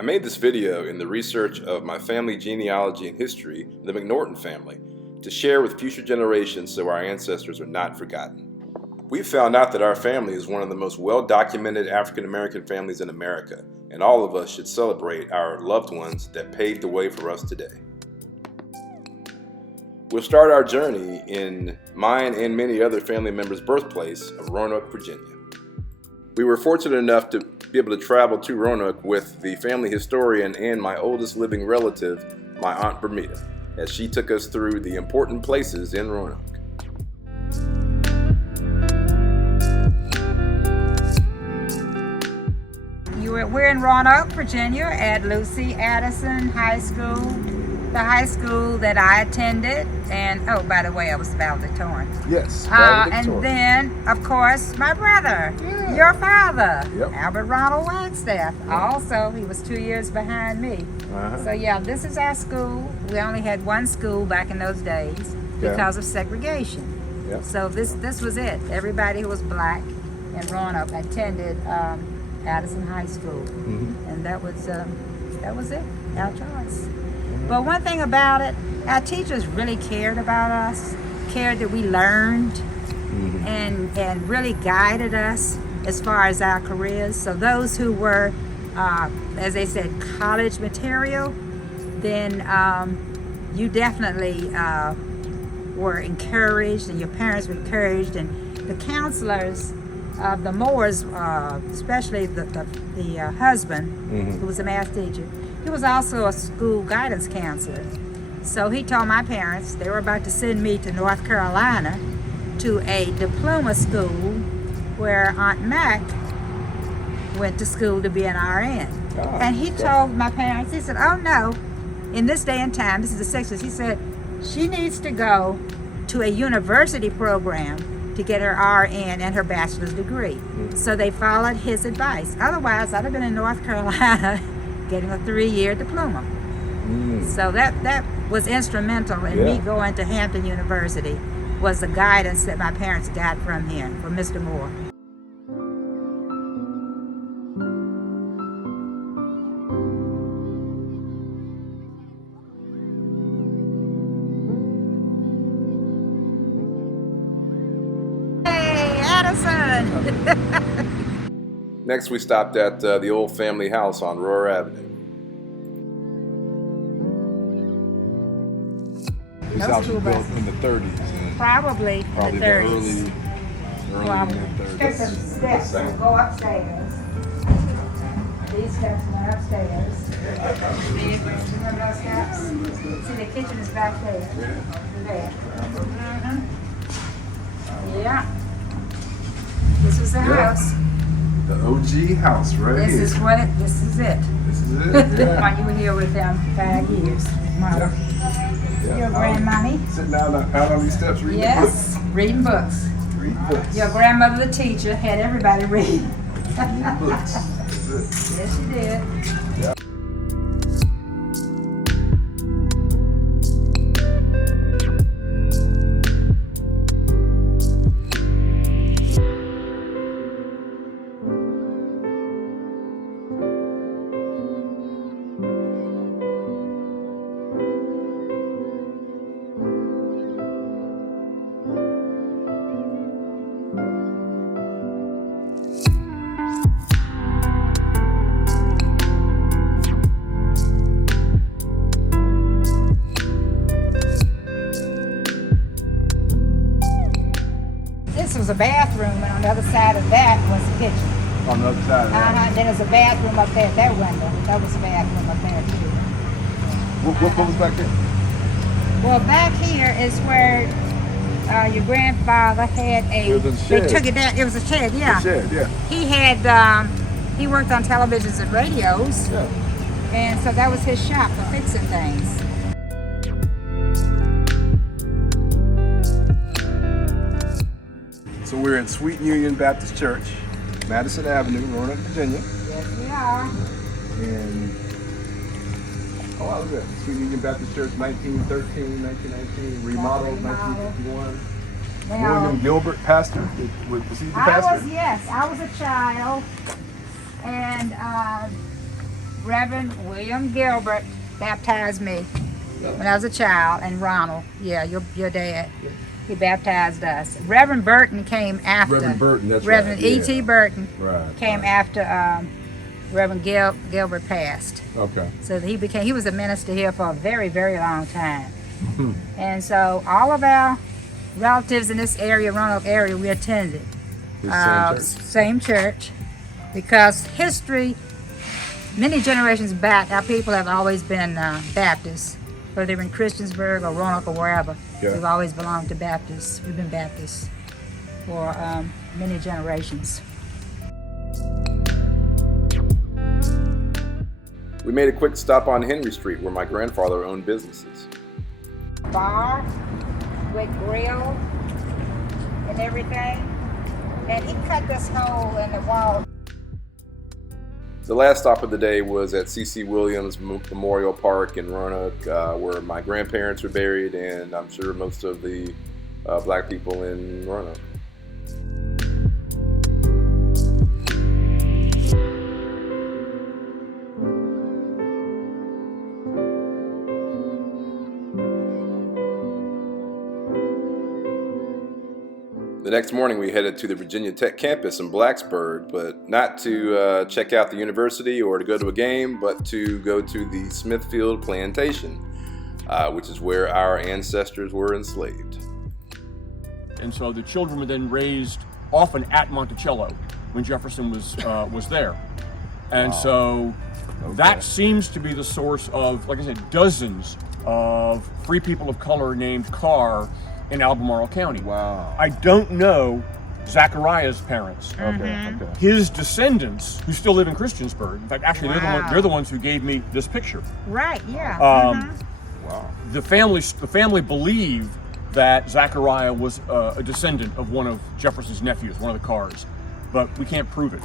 I made this video in the research of my family genealogy and history, the McNorton family, to share with future generations so our ancestors are not forgotten. We found out that our family is one of the most well-documented African American families in America, and all of us should celebrate our loved ones that paved the way for us today. We'll start our journey in mine and many other family members' birthplace of Roanoke, Virginia. We were fortunate enough to be able to travel to Roanoke with the family historian and my oldest living relative, my Aunt Bermuda, as she took us through the important places in Roanoke. We're in Roanoke, Virginia at Lucy Addison High School, the high school that I attended. And oh, by the way, I was valedictorian. Yes, and then, of course, my brother, your father, Yep. Albert Ronald Wagstaff. Also, he was 2 years behind me. So yeah, this is our school. We only had one school back in those days because of segregation. Yep. So this was it. Everybody who was black in Roanoke attended Addison High School, and that was it, our choice. But one thing about it, our teachers really cared about us, cared that we learned, and really guided us as far as our careers. So those who were, as they said, college material, then you definitely were encouraged, and your parents were encouraged, and the counselors, the Moores, especially the husband, who was a math teacher, he was also a school guidance counselor. So he told my parents they were about to send me to North Carolina to a diploma school where Aunt Mac went to school to be an RN. And he told my parents, he said, oh no, in this day and time, this is the 60s, he said, she needs to go to a university program to get her RN and her bachelor's degree. So they followed his advice. Otherwise, I'd have been in North Carolina getting a 3-year diploma. So that was instrumental in me going to Hampton University, was the guidance that my parents got from him, from Mr. Moore. Next, we stopped at the old family house on Roar Avenue. This house was built in the 30s. Probably in the 30s. Early mid-30s. There's some steps that go upstairs. These steps went upstairs. Remember those steps? See, the kitchen is back there. There. Yeah. This was the house. The OG house, right? This is it. This is it. Yeah. While you were here with them 5 years. Mother. Your grandmommy. Sitting out on these steps reading books. Reading books. Reading books. Your grandmother, the teacher, had everybody read. Reading books. That's it. Yes, she did. Yeah. This was a bathroom, and on the other side of that was the kitchen. On the other side of that. And then there's a bathroom up there at that window. That was a bathroom up there too. What was back there? Well, back here is where your grandfather had It was a shed. They took it down. It was a shed, yeah. The shed, yeah. He had, he worked on televisions and radios. Yeah. And so that was his shop for fixing things. So we're at Sweet Union Baptist Church, Madison Avenue, Roanoke, Virginia. Yes, we are. And oh, wow, look at that. Sweet Union Baptist Church, 1913, 1919, remodeled, 1951. Now, William Gilbert, pastor. Was he the pastor? I was a child, and Reverend William Gilbert baptized me when I was a child, and Ronald, yeah, your dad, he baptized us. Reverend Burton came after. Reverend Burton, that's Reverend right. E.T. Burton Right. came after Reverend Gilbert passed. Okay. So he was a minister here for a very, very long time. And so all of our relatives in this area, Roanoke area, we attended same church, because history, many generations back, our people have always been Baptists, whether they're in Christiansburg or Roanoke or wherever. Yeah. We've always belonged to Baptists. We've been Baptists for many generations. We made a quick stop on Henry Street, where my grandfather owned businesses. Bar with grill and everything, and he cut this hole in the wall. The last stop of the day was at C.C. Williams Memorial Park in Roanoke, where my grandparents were buried, and I'm sure most of the black people in Roanoke. The next morning we headed to the Virginia Tech campus in Blacksburg, but not to check out the university or to go to a game, but to go to the Smithfield Plantation, which is where our ancestors were enslaved. And so the children were then raised often at Monticello when Jefferson was there. And so that seems to be the source of, like I said, dozens of free people of color named Carr in Albemarle County. Wow. I don't know Zachariah's parents. Okay. His descendants, who still live in Christiansburg, in fact, actually they're the ones who gave me this picture. Right, yeah. Wow. The family believed that Zachariah was a descendant of one of Jefferson's nephews, one of the Carrs, but we can't prove it.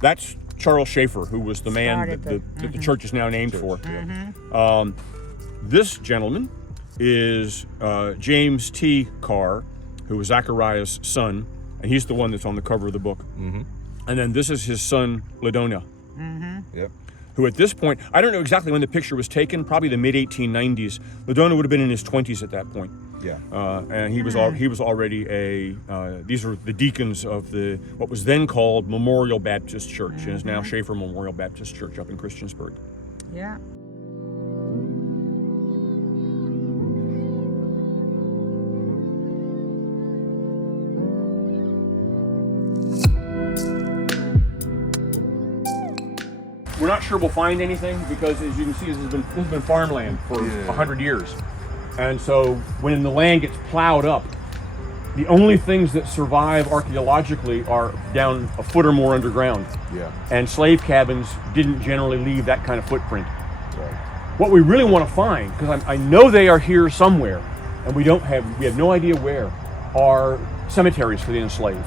That's Charles Schaefer, who was the man that the church is now named for. This gentleman is James T. Carr, who was Zachariah's son, and he's the one that's on the cover of the book. And then this is his son, Ladona, who at this point, I don't know exactly when the picture was taken, probably the mid-1890s. Ladona would have been in his 20s at that point. And he was already these were the deacons of what was then called Memorial Baptist Church, and is now Schaefer Memorial Baptist Church up in Christiansburg. Yeah. We're not sure we'll find anything because, as you can see, this has been farmland for 100 years. And so when the land gets plowed up, the only things that survive archaeologically are down a foot or more underground. And slave cabins didn't generally leave that kind of footprint. What we really want to find, because I know they are here somewhere, and we have no idea where, are cemeteries for the enslaved.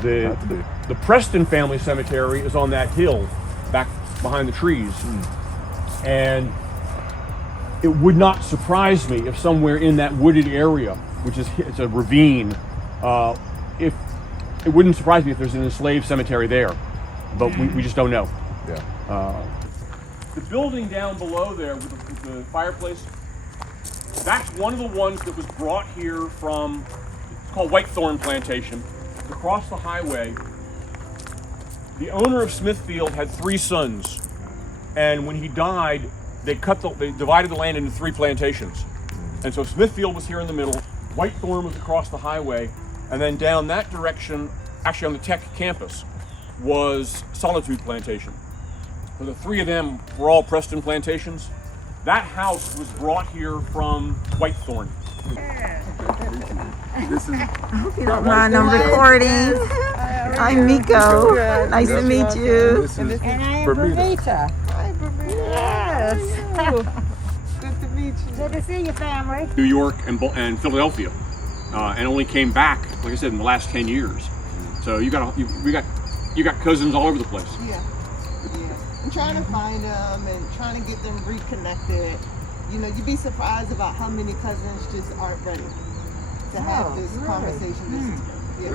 The Preston family cemetery is on that hill back behind the trees. And it would not surprise me if somewhere in that wooded area, which is it's a ravine, if it wouldn't surprise me if there's an enslaved cemetery there, but we just don't know. The building down below there with the fireplace, that's one of the ones that was brought here from, it's called Whitethorn Plantation, across the highway. The owner of Smithfield had 3 sons, and when he died, they divided the land into 3 plantations. And so Smithfield was here in the middle, Whitethorn was across the highway, and then down that direction, actually on the Tech campus, was Solitude Plantation. So the 3 of them were all Preston plantations. That house was brought here from Whitethorn. This is. I hope you don't mind, I'm recording. I'm Miko. Nice to meet you. And I am Bermuda. Hi, Bermuda. Yes. Good to meet you. Good to see you, family. New York and Philadelphia, and only came back, like I said, in the last 10 years. So you got cousins all over the place. Yeah. I'm trying to find them and trying to get them reconnected. You know, you'd be surprised about how many cousins just aren't ready to have this conversation. They're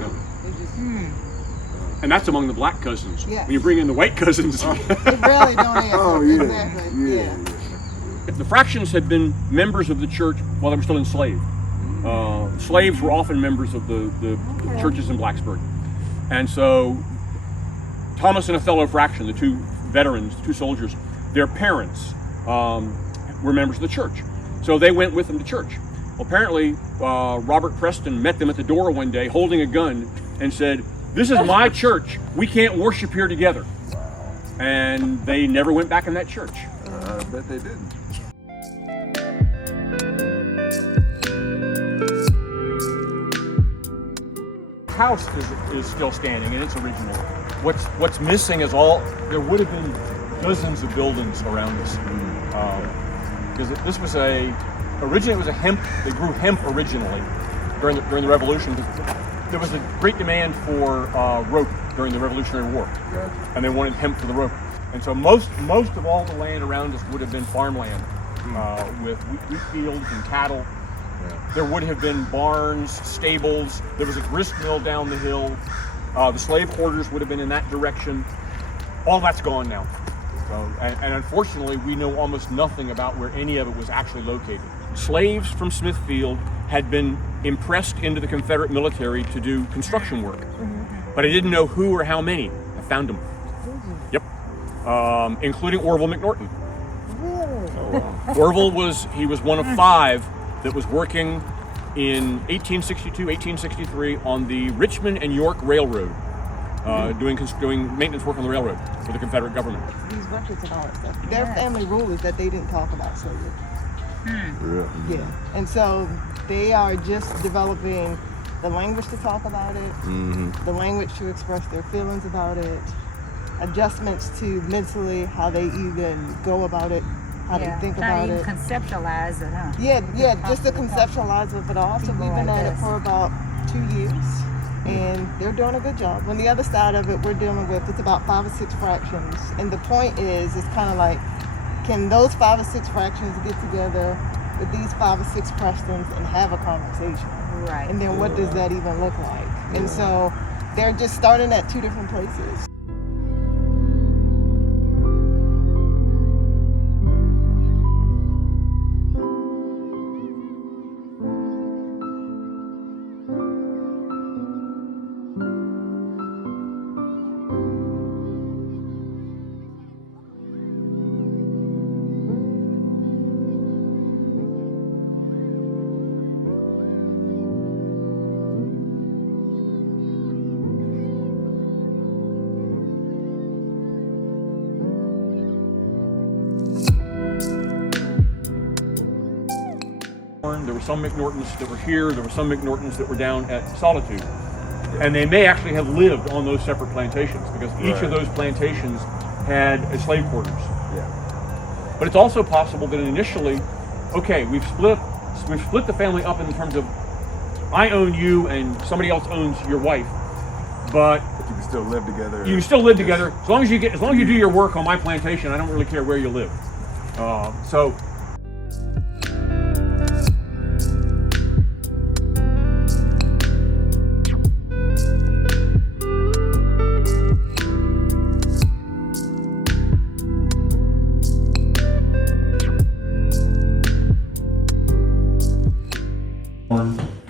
just And that's among the black cousins. Yes. When you bring in the white cousins, They really don't answer. Oh, yeah. Exactly. Yeah. the fractions had been members of the church while they were still enslaved. Slaves were often members of the churches in Blacksburg. And so Thomas and Othello Fraction, the two veterans, two soldiers, their parents were members of the church. So they went with them to church. Well, apparently, Robert Preston met them at the door one day holding a gun and said, "This is my church. We can't worship here together." And they never went back in that church. I bet they didn't. House is still standing and it's original. What's missing is there would have been dozens of buildings around us. Because this was originally it was a hemp, they grew hemp originally during the Revolution. There was a great demand for rope during the Revolutionary War. And they wanted hemp for the rope. And so most of all the land around us would have been farmland with wheat fields and cattle. There would have been barns, stables. There was a grist mill down the hill. The slave quarters would have been in that direction. All that's gone now. So, and unfortunately, we know almost nothing about where any of it was actually located. Slaves from Smithfield had been impressed into the Confederate military to do construction work. But I didn't know who or how many. I found them. Yep. Including Orville McNorton. Orville was one of 5 that was working in 1862, 1863 on the Richmond and York Railroad, doing maintenance work on the railroad for the Confederate government. These records and all that stuff. Their family rule is that they didn't talk about slavery. Yeah. And so they are just developing the language to talk about it, the language to express their feelings about it, adjustments to mentally how they even go about it, how they think about it. Conceptualize it, huh? Yeah, just to conceptualize it, but also we've been at it for about 2 years, and they're doing a good job. On the other side of it, we're dealing with, it's about 5 or 6 fractions, and the point is, it's kind of like, can those 5 or 6 fractions get together with these 5 or 6 Prestons and have a conversation? Right. And then what does that even look like? And so they're just starting at 2 different places. There were some McNortons that were here, there were some McNortons that were down at Solitude. And they may actually have lived on those separate plantations because each of those plantations had a slave quarters. Yeah. But it's also possible that initially, okay, we've split the family up in terms of I own you and somebody else owns your wife, but you can still live together. You can still live together as long as you do your work on my plantation. I don't really care where you live. So.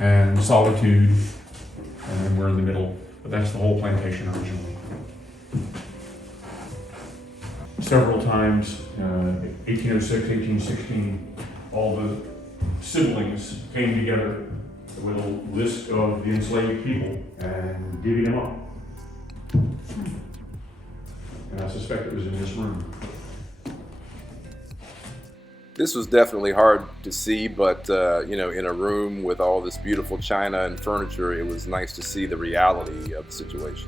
And Solitude, and then we're in the middle, but that's the whole plantation originally. Several times, 1806, 1816, all the siblings came together with a list of the enslaved people and divvied them up. And I suspect it was in this room. This was definitely hard to see, but in a room with all this beautiful china and furniture, it was nice to see the reality of the situation.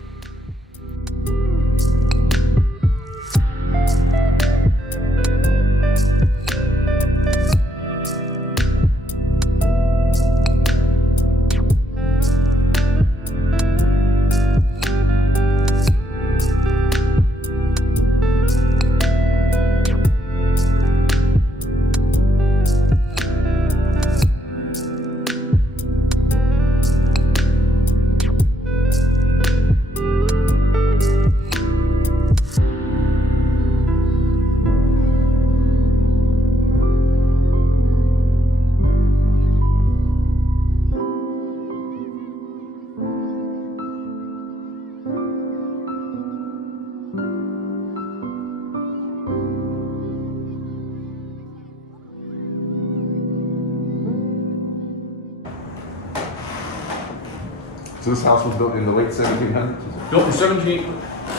So this house was built in the late 1700s? Built in 17,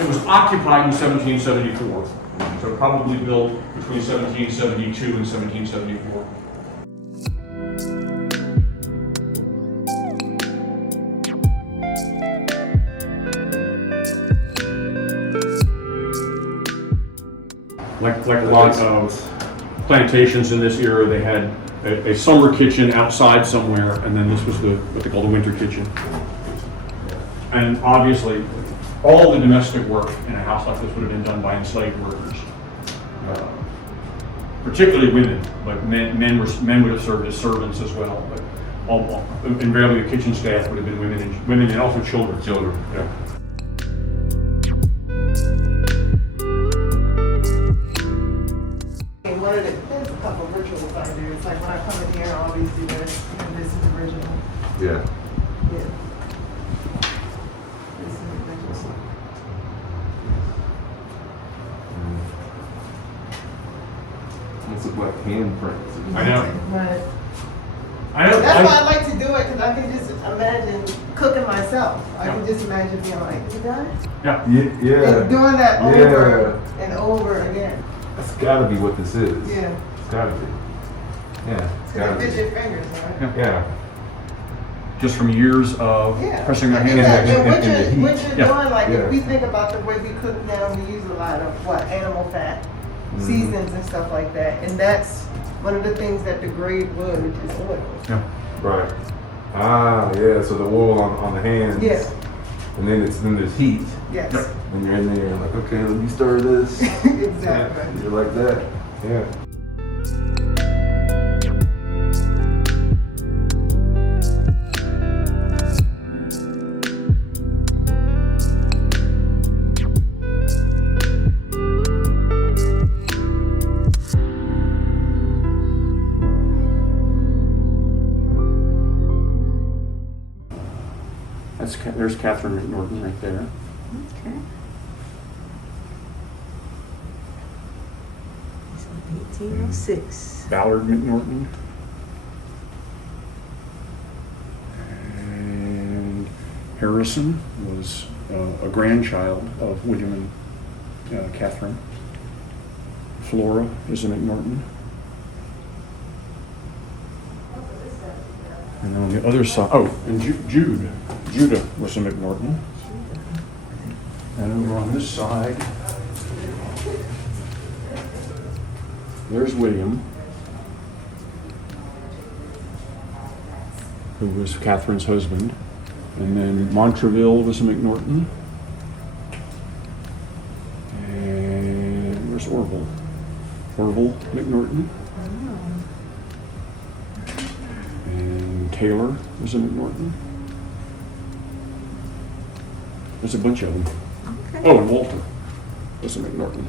it was occupied in 1774. So probably built between 1772 and 1774. Like a lot of plantations in this era, they had a summer kitchen outside somewhere, and then this was what they call the winter kitchen. And obviously, all the domestic work in a house like this would have been done by enslaved workers, particularly women. But men would have served as servants as well. But invariably, the kitchen staff would have been women and also children. Yeah. There's a couple of rituals out there. It's like when I come in here, I always do this, and this is original. Yeah. Yeah. This is original. It's like handprints. I know. Right. I know. That's why I like to do it, because I can just imagine cooking myself. I can just imagine being like, you done? Yeah. Yeah. And doing that over and over again. That's gotta be what this is. Yeah. It's gotta be. Yeah. It's Because gotta it be. fits your fingers, right? Yeah. Just from years of Yeah. pressing my And hands. what in the heat. you're doing, like Yeah. if we think about the way we cook now, we use a lot of animal fat, seasonings and stuff like that. And that's one of the things that degrade wood is oil. Yeah. Right. Ah, yeah. So the oil on the hands. Yeah. And then there's heat. Yes. When you're in there, you're like, okay, let me stir this. Exactly. You're like that. Yeah. There's Catherine McNorton right there. Okay. It's 1806. Ballard McNorton. And Harrison was a grandchild of William and Catherine. Flora is a McNorton. And on the other side, and Judah was a McNorton. And over on this side, there's William, who was Catherine's husband. And then Montreville was a McNorton. And where's Orville? Orville McNorton. And Taylor was a McNorton. There's a bunch of them. Okay. Oh, and Walter was a McNorton.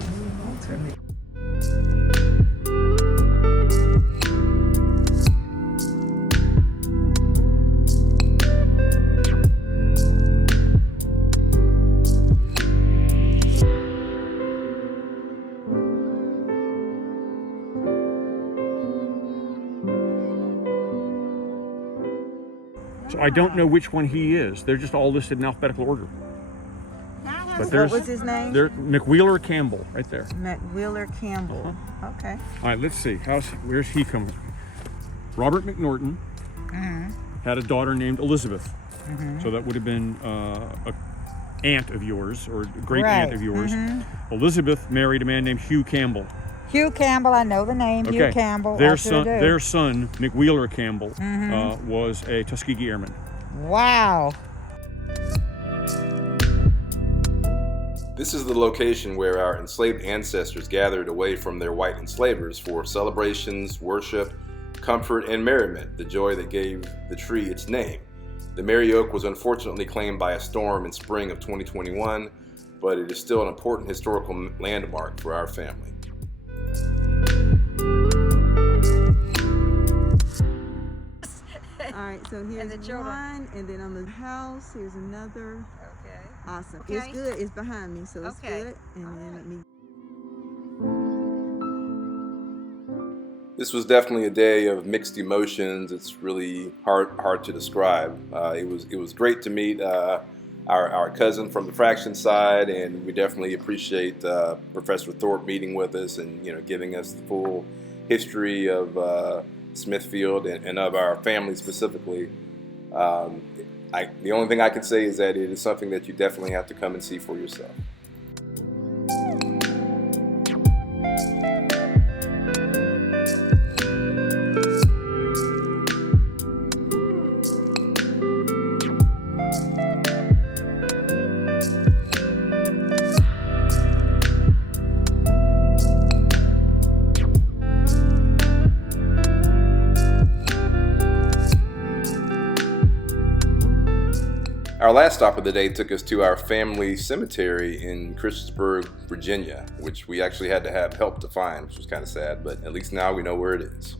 So I don't know which one he is. They're just all listed in alphabetical order. But What was his name? There's McWheeler Campbell right there. McWheeler Campbell. Okay. All right, let's see. Where's he coming? Robert McNorton had a daughter named Elizabeth. So that would have been a aunt of yours or great aunt of yours. Elizabeth married a man named Hugh Campbell. Hugh Campbell, I know the name. Okay. Hugh Campbell. Their I sure do. their son, McWheeler Campbell, was a Tuskegee Airman. Wow. This is the location where our enslaved ancestors gathered away from their white enslavers for celebrations, worship, comfort, and merriment, the joy that gave the tree its name. The Merry Oak was unfortunately claimed by a storm in spring of 2021, but it is still an important historical landmark for our family. All right, so here's the children. one, and then on the house, here's another. Okay. Awesome. Okay. It's good. It's behind me, so it's Okay. good. And then let me. This was definitely a day of mixed emotions. It's really hard to describe. It was great to meet our cousin from the fraction side, and we definitely appreciate Professor Thorpe meeting with us and giving us the full history of Smithfield and of our family specifically. The only thing I can say is that it is something that you definitely have to come and see for yourself. Our last stop of the day took us to our family cemetery in Christiansburg, Virginia, which we actually had to have help to find, which was kind of sad, but at least now we know where it is.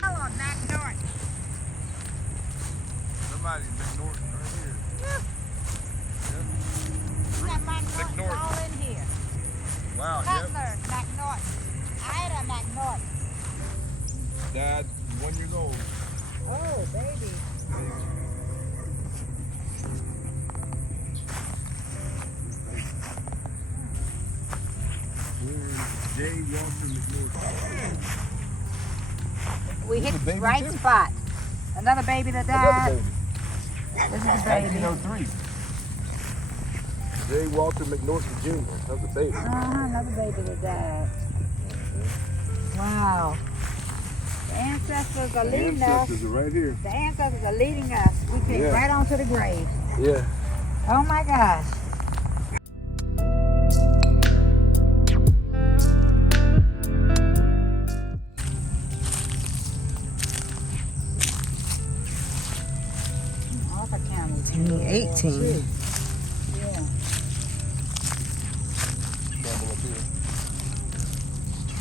Hello, McNorton. Somebody, McNorton, right here. Got McNorton McNorton. all in here. Wow, Cutler, McNorton. Ida McNorton. Dad, 1 year old. Oh, baby. J. Walter McNorton. We hit a the baby right too? spot. Another baby that died. This is the baby. 1903. J. Walter McNorton Jr. That's a baby. Another baby that died. Wow. The ancestors are leading us. Ancestors are right here. The ancestors are leading us. We came Yeah. right onto the grave. Yeah. Oh my gosh. Arthur County. 2018. Yeah. Double up here.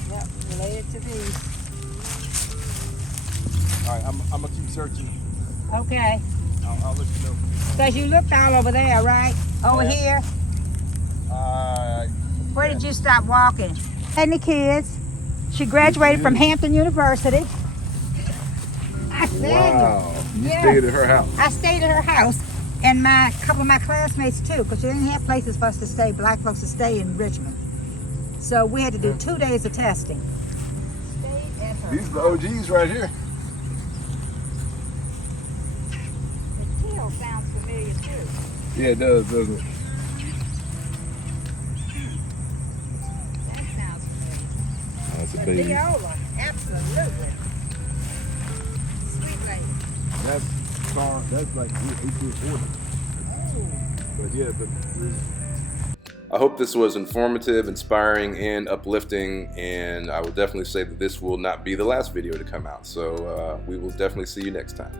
Yep, related to these. All right, I'm gonna keep searching. Okay. I'll let you know. Because you looked all over there, right? Over Yeah. here. Uh, Where did you stop walking? And the kids. She graduated from Hampton University. I said, wow. You Yes. stayed at her house. I stayed at her house, and a couple of my classmates too, because she didn't have places for us to stay, black folks to stay in Richmond. So we had to do 2 days of testing. Stayed at her These are the OGs right here. The tail sounds familiar too. Yeah, it does, doesn't it? That sounds familiar. That's a But baby. Viola, absolutely. Sweet lady. That's like 1840. But yeah, but I hope this was informative, inspiring, and uplifting, and I will definitely say that this will not be the last video to come out, so we will definitely see you next time.